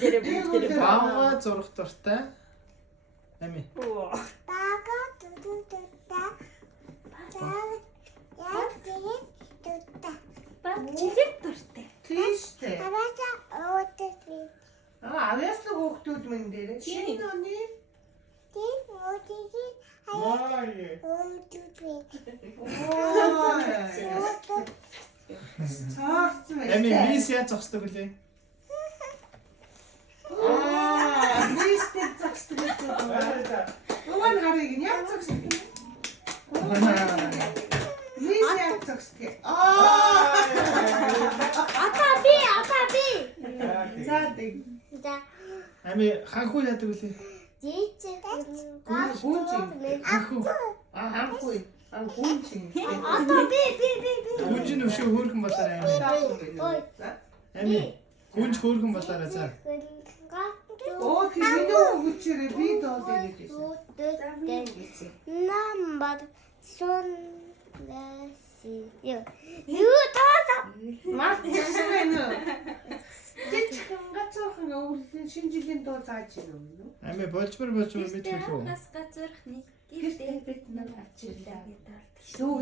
Баага зурх дуртай. Ами. Баага дуртай. Яг дуртай. Баг жилэг дуртай. Тийштэй. Аваасаа өөдөө. Авьяас л хүүхдүүд мэн дээр. Шинэ оны. Тийм өөдөө. Май. өөдөө. Цаарч байна. Ами мис яаж зогсдог вүлээ? Мистер зогсдог гэдэг. Өвөн харыг нь яг зогсдог. Мис яг зогсдог. Ата би. За тэг. За. Ами ханхуу яадаг вүлээ? Жийчээ. Ханхуу. Хамгүй. Гүнчин. Ата би. Гүнж өшөө хөөрхөн болоорой ами. Ами. Гүнж хөөрхөн болоорой за. Оо тийм үчирээ би доолээ гэж. Number сонласи. Юу тааса? Мартчихсан. Тэтгэн гацаахан өвлөн шинэ жилийн дуу зааж ирв үү? Ами болжмор мэдэх үү? Нас гацрах нэг гэртээ бид нар авчирлаа гэдэг. Шүү